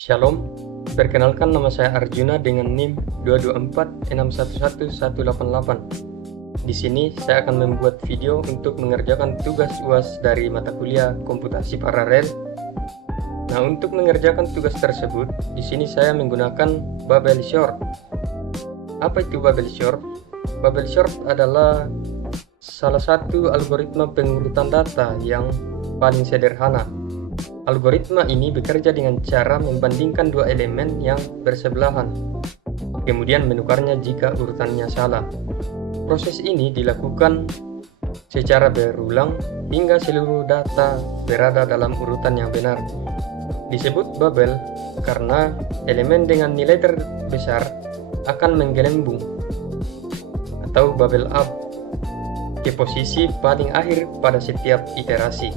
Shalom, perkenalkan nama saya Arjuna dengan NIM 224611188. Di sini saya akan membuat video untuk mengerjakan tugas UAS dari mata kuliah komputasi paralel. Nah, untuk mengerjakan tugas tersebut, di sini saya menggunakan Bubble Sort. Apa itu Bubble Sort? Bubble Sort adalah salah satu algoritma pengurutan data yang paling sederhana. Algoritma ini bekerja dengan cara membandingkan dua elemen yang bersebelahan, kemudian menukarnya jika urutannya salah. Proses ini dilakukan secara berulang hingga seluruh data berada dalam urutan yang benar. Disebut bubble karena elemen dengan nilai terbesar akan menggelembung atau bubble up ke posisi paling akhir pada setiap iterasi.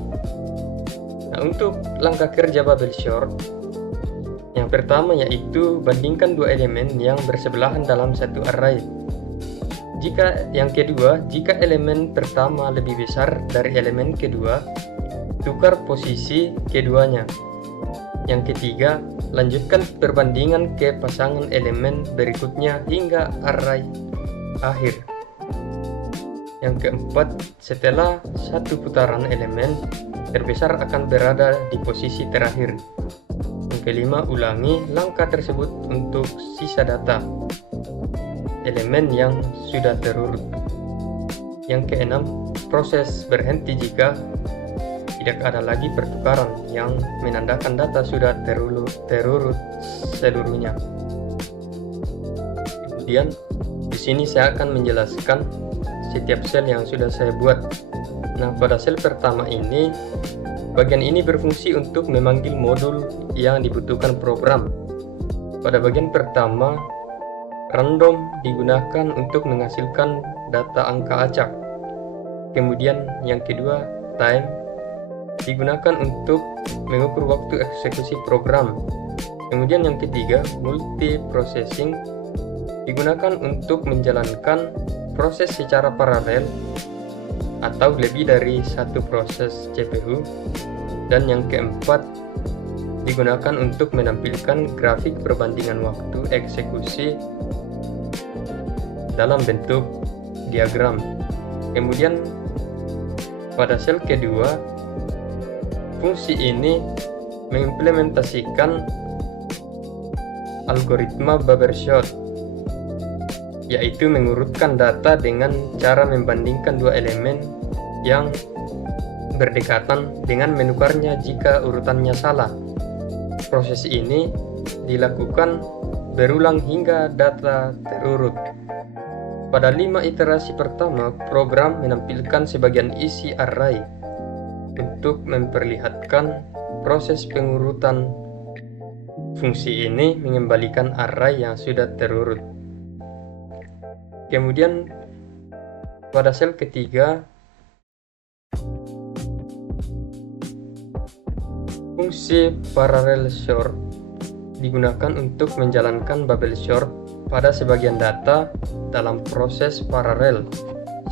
Nah, untuk langkah kerja Bubble Sort, yang pertama yaitu bandingkan dua elemen yang bersebelahan dalam satu array. Jika elemen pertama lebih besar dari elemen kedua, tukar posisi keduanya. Yang ketiga, lanjutkan perbandingan ke pasangan elemen berikutnya hingga array akhir. Yang keempat, setelah satu putaran elemen terbesar akan berada di posisi terakhir. Yang kelima, ulangi langkah tersebut untuk sisa data elemen yang sudah terurut. Yang keenam, proses berhenti jika tidak ada lagi pertukaran yang menandakan data sudah terurut seluruhnya. Kemudian di sini saya akan menjelaskan setiap sel yang sudah saya buat. Nah, pada sel pertama ini, bagian ini berfungsi untuk memanggil modul yang dibutuhkan program. Pada bagian pertama, random digunakan untuk menghasilkan data angka acak. Kemudian yang kedua, time digunakan untuk mengukur waktu eksekusi program. Kemudian yang ketiga, multiprocessing digunakan untuk menjalankan proses secara paralel atau lebih dari satu proses CPU. Dan yang keempat, digunakan untuk menampilkan grafik perbandingan waktu eksekusi dalam bentuk diagram. Kemudian pada sel kedua, fungsi ini mengimplementasikan algoritma Bubble Sort, yaitu mengurutkan data dengan cara membandingkan dua elemen yang berdekatan dengan menukarnya jika urutannya salah. Proses ini dilakukan berulang hingga data terurut. Pada 5 iterasi pertama, program menampilkan sebagian isi array untuk memperlihatkan proses pengurutan. Fungsi ini mengembalikan array yang sudah terurut. Kemudian pada sel ketiga, fungsi parallel sort digunakan untuk menjalankan Bubble Sort pada sebagian data dalam proses paralel.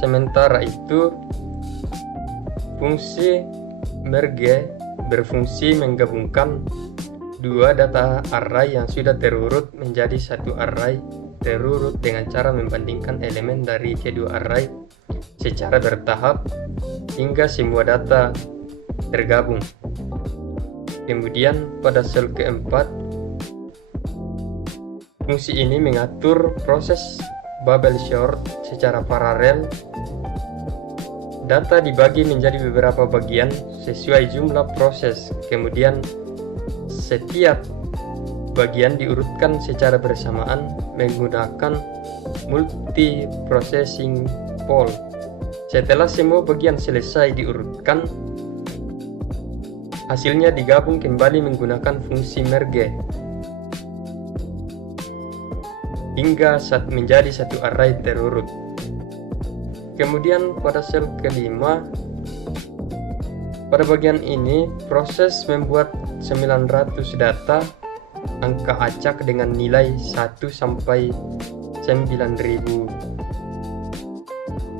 Sementara itu, fungsi merge berfungsi menggabungkan dua data array yang sudah terurut menjadi satu array terurut dengan cara membandingkan elemen dari kedua array secara bertahap hingga semua data tergabung. Kemudian pada sel keempat, fungsi ini mengatur proses Bubble Sort secara paralel. Data dibagi menjadi beberapa bagian sesuai jumlah proses, kemudian setiap bagian diurutkan secara bersamaan menggunakan multiprocessing poll. Setelah semua bagian selesai diurutkan, hasilnya digabung kembali menggunakan fungsi merge hingga menjadi satu array terurut. Kemudian pada sel kelima, pada bagian ini proses membuat 900 data angka acak dengan nilai 1 sampai 9000.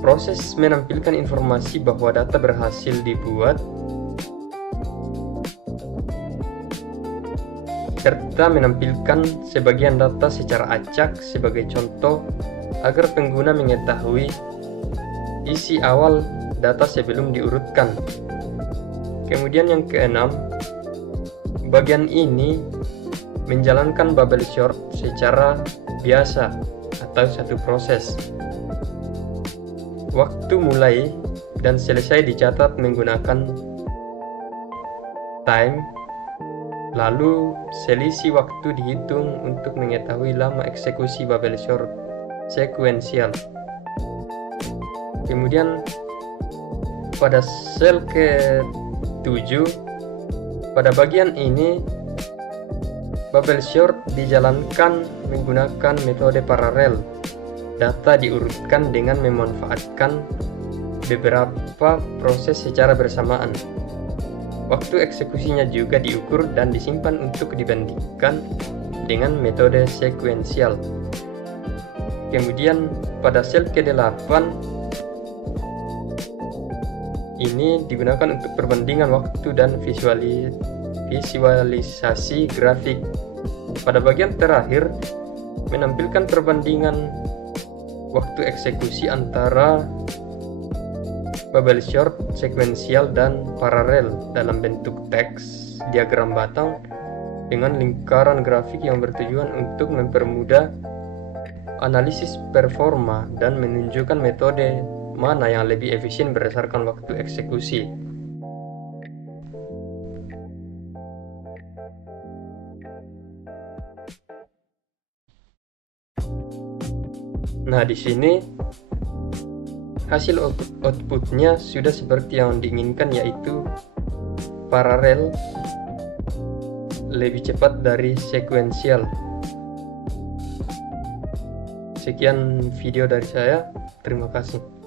Proses menampilkan informasi bahwa data berhasil dibuat serta menampilkan sebagian data secara acak sebagai contoh agar pengguna mengetahui isi awal data sebelum diurutkan. Kemudian yang keenam, bagian ini menjalankan bubble sort secara biasa atau satu proses. Waktu mulai dan selesai dicatat menggunakan time, lalu selisih waktu dihitung untuk mengetahui lama eksekusi bubble sort sekuensial. Kemudian pada sel ke-7, pada bagian ini bubble sort dijalankan menggunakan metode paralel. Data diurutkan dengan memanfaatkan beberapa proses secara bersamaan. Waktu eksekusinya juga diukur dan disimpan untuk dibandingkan dengan metode sekuensial. Kemudian pada sel ke-8 ini digunakan untuk perbandingan waktu dan visualisasi grafik. Pada bagian terakhir menampilkan perbandingan waktu eksekusi antara bubble sort sekuensial dan paralel dalam bentuk teks diagram batang dengan lingkaran grafik yang bertujuan untuk mempermudah analisis performa dan menunjukkan metode mana yang lebih efisien berdasarkan waktu eksekusi. Nah, di sini hasil outputnya sudah seperti yang diinginkan, yaitu paralel lebih cepat dari sekuensial. Sekian video dari saya, terima kasih.